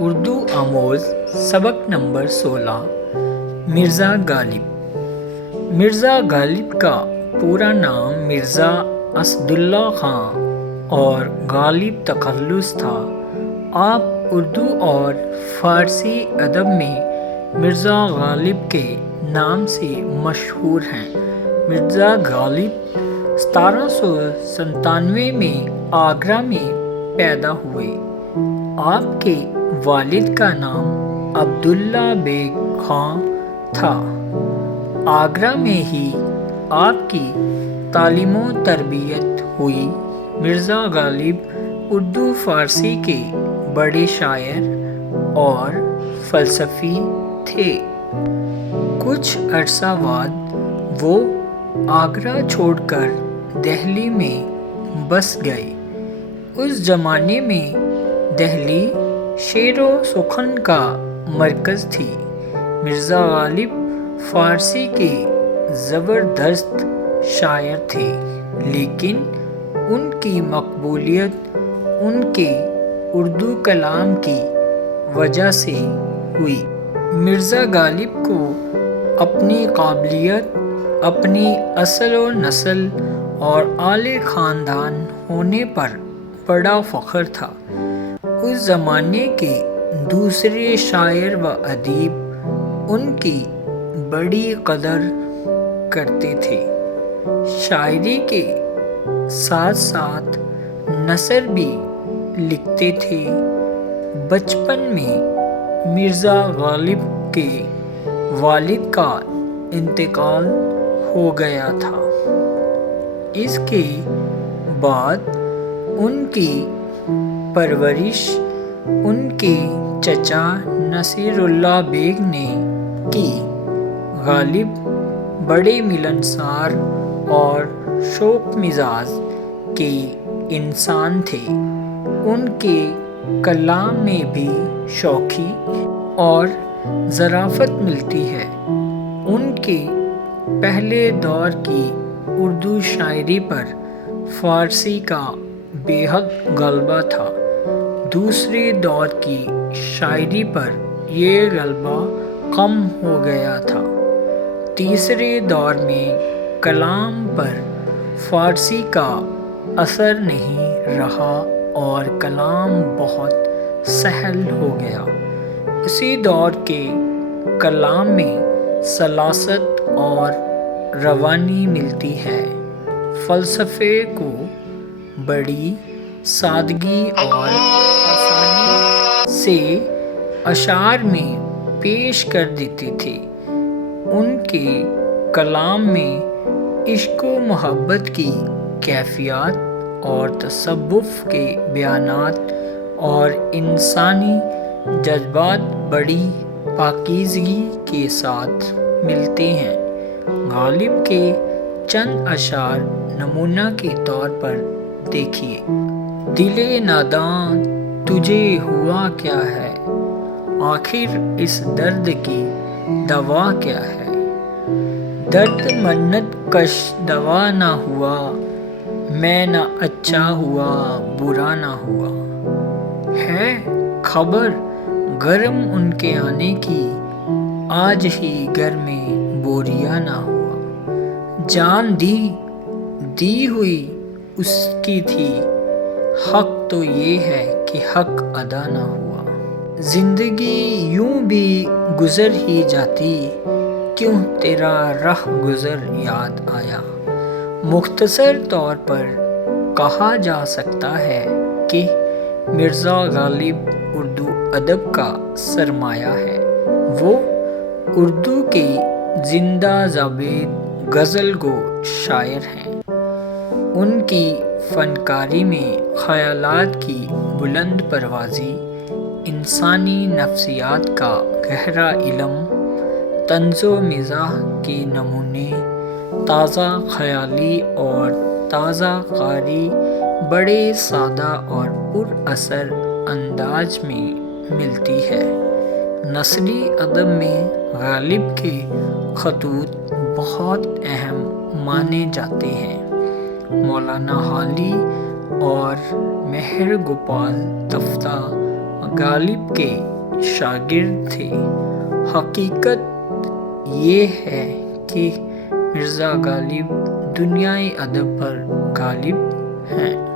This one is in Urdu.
اردو آموز سبق نمبر 16 مرزا غالب۔ مرزا غالب کا پورا نام مرزا اسد اللہ خان اور غالب تخلص تھا۔ آپ اردو اور فارسی ادب میں مرزا غالب کے نام سے مشہور ہیں۔ مرزا غالب 1797 میں آگرہ میں پیدا ہوئے۔ آپ کے والد کا نام عبداللہ بیگ خان تھا۔ آگرہ میں ہی آپ کی تعلیم و تربیت ہوئی۔ مرزا غالب اردو فارسی کے بڑے شاعر اور فلسفی تھے۔ کچھ عرصہ بعد وہ آگرہ چھوڑ کر دہلی میں بس گئے۔ اس زمانے میں دہلی شعر و سخن کا مرکز تھی۔ مرزا غالب فارسی کے زبردست شاعر تھے، لیکن ان کی مقبولیت ان کے اردو کلام کی وجہ سے ہوئی۔ مرزا غالب کو اپنی قابلیت، اپنی اصل و نسل اور اعلی خاندان ہونے پر بڑا فخر تھا۔ اس زمانے کے دوسرے شاعر و ادیب ان کی بڑی قدر کرتے تھے۔ شاعری کے ساتھ ساتھ نثر بھی لکھتے تھے۔ بچپن میں مرزا غالب کے والد کا انتقال ہو گیا تھا۔ اس کے بعد ان کی پرورش ان کے چچا نصیر اللہ بیگ نے کی۔ غالب بڑے ملنسار اور شوخ مزاج کے انسان تھے۔ ان کے کلام میں بھی شوخی اور ظرافت ملتی ہے۔ ان کے پہلے دور کی اردو شاعری پر فارسی کا بے حد غلبہ تھا۔ دوسرے دور کی شاعری پر یہ غلبہ کم ہو گیا تھا۔ تیسرے دور میں کلام پر فارسی کا اثر نہیں رہا اور کلام بہت سہل ہو گیا۔ اسی دور کے کلام میں سلاست اور روانی ملتی ہے۔ فلسفے کو بڑی سادگی اور آسانی سے اشعار میں پیش کر دیتے تھے۔ ان کے کلام میں عشق و محبت کی کیفیات اور تصوف کے بیانات اور انسانی جذبات بڑی پاکیزگی کے ساتھ ملتے ہیں۔ غالب کے چند اشعار نمونہ کے طور پر دیکھیے۔ دل ناداں تجھے ہوا کیا ہے، آخر اس درد کی دوا کیا ہے، درد منت کش دوا نہ ہوا، میں نہ اچھا ہوا برا نہ ہوا، ہے خبر گرم ان کے آنے کی، آج ہی گھر میں بوریا نہ ہوا، جان دی ہوئی اس کی تھی، حق تو یہ ہے کہ حق ادا نہ ہوا، زندگی یوں بھی گزر ہی جاتی، کیوں تیرا رہ گزر یاد آیا۔ مختصر طور پر کہا جا سکتا ہے کہ مرزا غالب اردو ادب کا سرمایہ ہے۔ وہ اردو کے زندہ جاوید غزل گو شاعر ہیں۔ ان کی فنکاری میں خیالات کی بلند پروازی، انسانی نفسیات کا گہرا علم، طنز و مزاح کے نمونے، تازہ خیالی اور تازہ قاری بڑے سادہ اور پر اثر انداز میں ملتی ہے۔ نثری ادب میں غالب کے خطوط بہت اہم مانے جاتے ہیں۔ مولانا حالی اور مہر گوپال تفتہ غالب کے شاگرد تھے۔ حقیقت یہ ہے کہ مرزا غالب دنیائے ادب پر غالب ہیں۔